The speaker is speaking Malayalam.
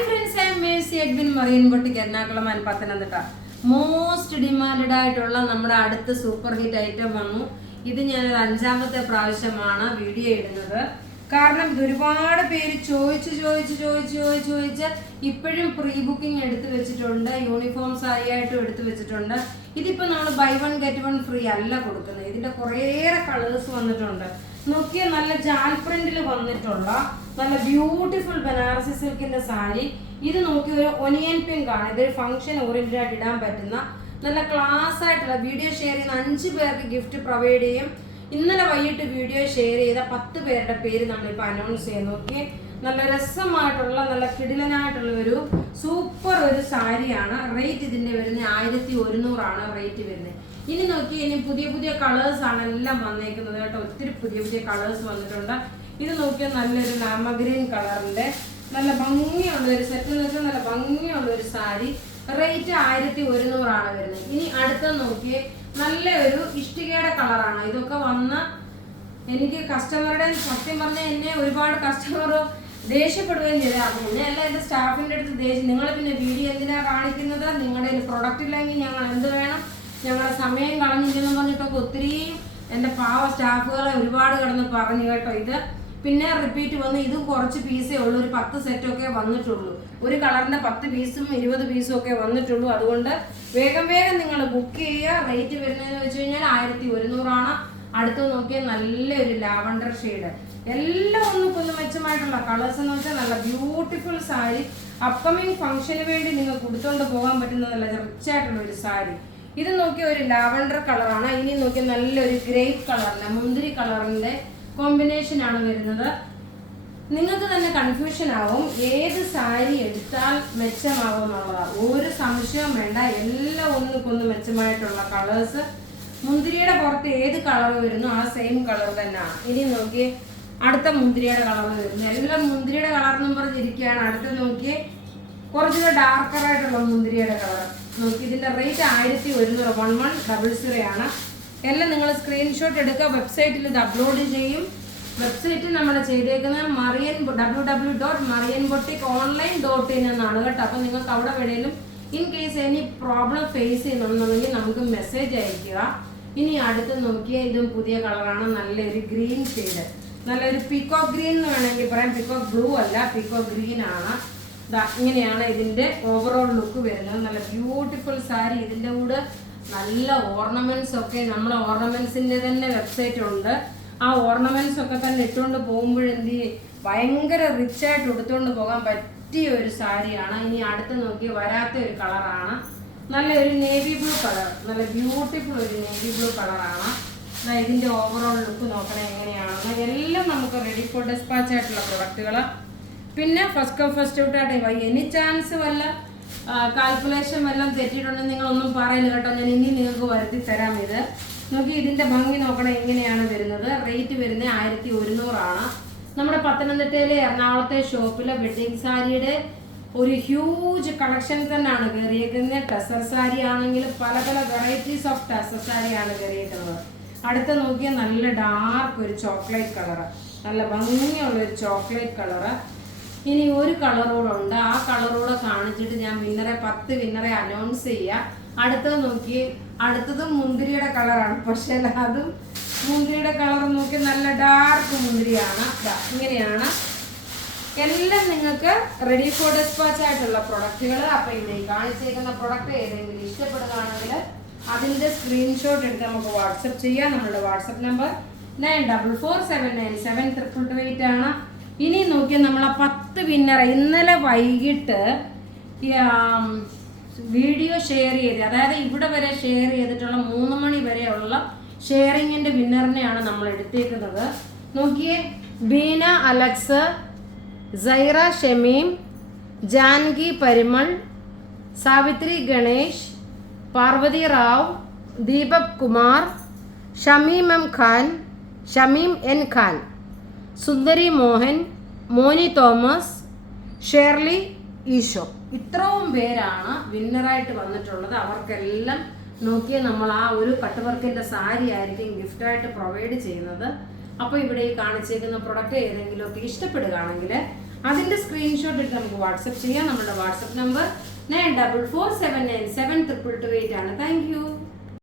Hi friends, I M Mercy Edwin marine boutique Ernakulam and Pathanamthitta. Most demanded ആയിട്ടുള്ള നമ്മുടെ അടുത്ത സൂപ്പർ ഹിറ്റ് ഐറ്റം വന്നു. ഇത് ഞാൻ അഞ്ചാമത്തെ പ്രാവശ്യമാണ് വീഡിയോ ഇടുന്നത്. കാരണം ഇത് ഒരുപാട് പേര് ചോദിച്ച് ഇപ്പോഴും പ്രീ ബുക്കിംഗ് എടുത്തു വെച്ചിട്ടുണ്ട്. യൂണിഫോം സാരി ആയിട്ടും എടുത്തു വെച്ചിട്ടുണ്ട്. ഇതിപ്പോൾ നമ്മൾ buy one get one free അല്ല കൊടുക്കുന്നത്. ഇതിന്റെ കുറേയേറെ കളേഴ്സ് വന്നിട്ടുണ്ട്. നോക്കിയ നല്ല ജാൽ പ്രിന്റിൽ വന്നിട്ടുള്ള നല്ല ബ്യൂട്ടിഫുൾ ബനാറസി സിൽക്കിന്റെ സാരി. ഇത് നോക്കി ഒരു ഒനിയൻ പിങ്ക് ആണ്. ഇതൊരു ഫംഗ്ഷൻ ഓറിയന്റഡ് ആയിട്ട് ഇടാൻ പറ്റുന്ന നല്ല ക്ലാസ് ആയിട്ടുള്ള വീഡിയോ ഷെയർ ചെയ്യുന്ന 5 പേർക്ക് ഗിഫ്റ്റ് പ്രൊവൈഡ് ചെയ്യും. ഇന്നലെ വൈകിട്ട് വീഡിയോ ഷെയർ ചെയ്ത 10 പേരുടെ പേര് നമ്മളിപ്പോൾ അനൗൺസ് ചെയ്ത് നോക്കി. നല്ല രസമായിട്ടുള്ള നല്ല കിടിലനായിട്ടുള്ള ഒരു സൂപ്പർ ഒരു സാരിയാണ്. റേറ്റ് ഇതിന്റെ വരുന്നത് 1100 ആണ് റേറ്റ് വരുന്നത്. ഇനി നോക്കി, ഇനി പുതിയ കളേഴ്സ് ആണ് എല്ലാം വന്നേക്കുന്നത് കേട്ടോ. ഒത്തിരി പുതിയ കളേഴ്സ് വന്നിട്ടുണ്ട്. ഇത് നോക്കിയാൽ നല്ലൊരു ലാമ ഗ്രീൻ കളറിന്റെ നല്ല ഭംഗിയുള്ള ഒരു സെറ്റ് എന്ന് വെച്ചാൽ നല്ല ഭംഗിയുള്ള ഒരു സാരി. റേറ്റ് 1100 ആണ് വരുന്നത്. ഇനി അടുത്ത നോക്കിയേ, നല്ല ഒരു ഇഷ്ടികയുടെ കളറാണ്. ഇതൊക്കെ വന്ന എനിക്ക് കസ്റ്റമറുടെ സത്യം പറഞ്ഞാൽ എന്നെ ഒരുപാട് കസ്റ്റമർ ദേഷ്യപ്പെടുകയും ചെയ്തത്. അപ്പം എന്നെ അല്ല, എൻ്റെ സ്റ്റാഫിൻ്റെ അടുത്ത് ദേഷ്യം, നിങ്ങൾ പിന്നെ വീഡിയോ എന്തിനാ കാണിക്കുന്നത്, നിങ്ങളുടെ പ്രൊഡക്റ്റ് ഇല്ലെങ്കിൽ ഞങ്ങൾ എന്ത് വേണം, ഞങ്ങളുടെ സമയം കളഞ്ഞില്ലെന്ന് പറഞ്ഞിട്ടൊക്കെ ഒത്തിരി എൻ്റെ പാവ സ്റ്റാഫുകളെ ഒരുപാട് കിടന്ന് പറഞ്ഞു കേട്ടോ. ഇത് പിന്നെ റിപ്പീറ്റ് വന്ന് ഇതും കുറച്ച് പീസേ ഉള്ളൂ. ഒരു 10 സെറ്റൊക്കെ വന്നിട്ടുള്ളൂ. ഒരു കളറിൻ്റെ 10 പീസും 20 പീസും ഒക്കെ വന്നിട്ടുള്ളൂ. അതുകൊണ്ട് വേഗം നിങ്ങൾ ബുക്ക് ചെയ്യുക. റേറ്റ് വരുന്നതെന്ന് വെച്ച് കഴിഞ്ഞാൽ 1100 ആണ്. അടുത്ത് നോക്കിയാൽ നല്ലൊരു ലാവണ്ടർ ഷെയ്ഡ്. എല്ലാം ഒന്നും മെച്ചമായിട്ടുള്ള കളേഴ്സ് എന്ന് വെച്ചാൽ നല്ല ബ്യൂട്ടിഫുൾ സാരി. അപ്കമിങ് ഫംഗ്ഷന് വേണ്ടി നിങ്ങൾക്ക് കൊടുത്തോണ്ട് പോകാൻ പറ്റുന്ന നല്ല റിച്ച് ആയിട്ടുള്ള ഒരു സാരി. ഇത് നോക്കിയ ഒരു ലാവണ്ടർ കളറാണ്. ഇനി നോക്കിയ നല്ലൊരു ഗ്രേപ്പ് കളറിന്റെ മുന്തിരി കളറിന്റെ കോമ്പിനേഷൻ ആണ് വരുന്നത്. നിങ്ങൾക്ക് തന്നെ കൺഫ്യൂഷൻ ആവും ഏത് സാരി എടുത്താൽ മെച്ചമാകും എന്നുള്ളതാണ്. ഒരു സംശയവും വേണ്ട. എല്ലാം ഒന്നും മെച്ചമായിട്ടുള്ള കളേഴ്സ്. മുന്തിരിയുടെ പുറത്ത് ഏത് കളർ വരുന്നു ആ സെയിം കളർ തന്നെയാണ്. ഇനി നോക്കിയേ, അടുത്ത മുന്തിരിയുടെ കളർ വരുന്നു. എല്ലാം മുന്തിരിയുടെ കളർ എന്നും പറഞ്ഞിരിക്കുകയാണ്. അടുത്ത നോക്കിയേ, കുറച്ചുകൂടെ ഡാർക്കർ ആയിട്ടുള്ള മുന്തിരിയുടെ കളർ നോക്കി. ഇതിന്റെ റേറ്റ് 1100 1100 ആണ്. എല്ലാം നിങ്ങൾ സ്ക്രീൻഷോട്ട് എടുക്കുക. വെബ്സൈറ്റിൽ ഇത് അപ്ലോഡ് ചെയ്യും. വെബ്സൈറ്റിൽ നമ്മൾ ചെയ്തേക്കുന്നത് www.marianboutique.online.in എന്നാണ് കേട്ടോ. അപ്പം നിങ്ങൾക്ക് അവിടെ വേണേലും in case any problem face ചെയ്യുന്നുണ്ടെന്നുണ്ടെങ്കിൽ നമുക്ക് മെസ്സേജ് അയക്കുക. ഇനി അടുത്ത് നോക്കിയാൽ ഇതും പുതിയ കളറാണ്. നല്ലൊരു ഗ്രീൻ ഷെയ്ഡ്, നല്ലൊരു പീക്കോക്ക് ഗ്രീൻ എന്ന് വേണമെങ്കിൽ പറയാം. പീക്കോക്ക് ബ്ലൂ അല്ല, പീക്കോക്ക് ഗ്രീൻ ആണ്. ഇങ്ങനെയാണ് ഇതിന്റെ ഓവറോൾ ലുക്ക് വരുന്നത്. നല്ല ബ്യൂട്ടിഫുൾ സാരി. ഇതിന്റെ കൂടെ നല്ല ഓർണമെന്റ്സ് ഒക്കെ, നമ്മളെ ഓർണമെന്റ്സിന്റെ തന്നെ വെബ്സൈറ്റ് ഉണ്ട്. ആ ഓർണമെന്റ്സ് ഒക്കെ തന്നെ ഇട്ടുകൊണ്ട് പോകുമ്പോഴെന്ത് ഭയങ്കര റിച്ച് ആയിട്ട് എടുത്തുകൊണ്ട് പോകാൻ പറ്റിയ ഒരു സാരിയാണ്. ഇനി അടുത്ത് നോക്കി വരാത്ത ഒരു കളറാണ്. നല്ലൊരു നേവി ബ്ലൂ കളർ, നല്ല ബ്യൂട്ടിഫുൾ ഒരു നേവി ബ്ലൂ കളറാണ്. ഇതിന്റെ ഓവറോൾ ലുക്ക് നോക്കണേ എങ്ങനെയാണെന്ന്. എല്ലാം നമുക്ക് റെഡി ഫോർ ഡെസ്പാച്ച് ആയിട്ടുള്ള പ്രൊഡക്റ്റുകൾ. പിന്നെ ഫസ്റ്റ് ഔട്ടായിട്ട് എനി ചാൻസ് വല്ല കാൽക്കുലേഷൻ വല്ലതും തെറ്റിയിട്ടുണ്ടെങ്കിൽ നിങ്ങളൊന്നും പറയില്ല കേട്ടോ. ഞാൻ ഇനി നിങ്ങൾക്ക് വരുത്തി തരാം. ഇത് നോക്കി, ഇതിന്റെ ഭംഗി നോക്കണം എങ്ങനെയാണ് വരുന്നത്. റേറ്റ് വരുന്നത് 1100 ആണ്. നമ്മുടെ പത്തനംതിട്ടയിലെ എറണാകുളത്തെ ഷോപ്പിലെ വെഡിങ് സാരിയുടെ ഒരു ഹ്യൂജ് കളക്ഷൻ തന്നെയാണ് കയറിയേക്കുന്നത്. ടെസർ സാരി ആണെങ്കിൽ പല വെറൈറ്റീസ് ഓഫ് ടെസർ സാരിയാണ് കയറിയേക്കുന്നത്. അടുത്ത നോക്കിയാൽ നല്ല ഡാർക്ക് ഒരു ചോക്ലേറ്റ് കളറ്, നല്ല ഭംഗിയുള്ള ഒരു ചോക്ലേറ്റ് കളറ്. ഇനി ഒരു കളറൂടെ ഉണ്ട്. ആ കളറൂടെ കാണിച്ചിട്ട് ഞാൻ 10 വിന്നറെ അനൗൺസ് ചെയ്യാം. അടുത്തത് നോക്കി, അടുത്തതും മുന്തിരിയുടെ കളറാണ്. പക്ഷേ അതും മുന്തിരിയുടെ കളർ നോക്കി നല്ല ഡാർക്ക് മുന്തിരിയാണ്. ഇങ്ങനെയാണ് എല്ലാം നിങ്ങൾക്ക് റെഡി ഫോർ ഡെസ്പാച്ച് ആയിട്ടുള്ള പ്രൊഡക്റ്റുകൾ. അപ്പം ഇവിടെ കാണിച്ചേക്കുന്ന പ്രൊഡക്റ്റ് ഏതെങ്കിലും ഇഷ്ടപ്പെടുകയാണെങ്കിൽ അതിൻ്റെ സ്ക്രീൻഷോട്ട് എടുത്ത് നമുക്ക് വാട്സപ്പ് ചെയ്യാം. നമ്മളുടെ വാട്സപ്പ് നമ്പർ 9447972288 ആണ്. ഇനി നോക്കിയാൽ നമ്മൾ 10 വിന്നറെ ഇന്നലെ വൈകിട്ട് വീഡിയോ ഷെയർ ചെയ്ത്, അതായത് ഇവിടെ വരെ ഷെയർ ചെയ്തിട്ടുള്ള 3 മണി വരെയുള്ള ഷെയറിങ്ങിൻ്റെ വിന്നറിനെയാണ് നമ്മൾ എടുത്തേക്കുന്നത്. നോക്കിയേ, ബീന അലക്സ്, സൈറ ഷമീം, ജാൻകി പരിമൾ, സാവിത്രി ഗണേഷ്, പാർവതി റാവ്, ദീപക് കുമാർ, ഷമീം എൻ ഖാൻ, സുന്ദരി മോഹൻ, മോനി തോമസ്, ഷേർലി ഈശോ. ഇത്രയും പേരാണ് വിന്നറായിട്ട് വന്നിട്ടുള്ളത്. അവർക്കെല്ലാം നോക്കിയാൽ നമ്മൾ ആ ഒരു കട്ട് വർക്കിന്റെ സാരി ആയിരിക്കും ഗിഫ്റ്റായിട്ട് പ്രൊവൈഡ് ചെയ്യുന്നത്. അപ്പോൾ ഇവിടെ ഈ കാണിച്ചേക്കുന്ന പ്രൊഡക്റ്റ് ഏതെങ്കിലുമൊക്കെ ഇഷ്ടപ്പെടുകയാണെങ്കിൽ അതിൻ്റെ സ്ക്രീൻഷോട്ട് എടുത്ത് നമുക്ക് വാട്സപ്പ് ചെയ്യാം. നമ്മുടെ വാട്സപ്പ് നമ്പർ 9447972228 ആണ്. Thank you.